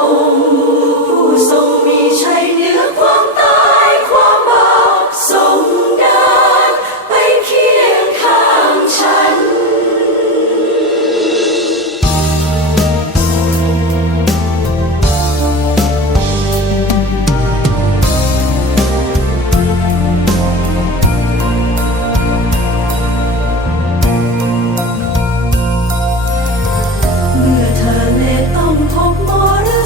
อทรงมีชัยเหนือความตายความบาปทรงดานไปเคียงข้างฉัน เมื่อเธอเลต้องพบมน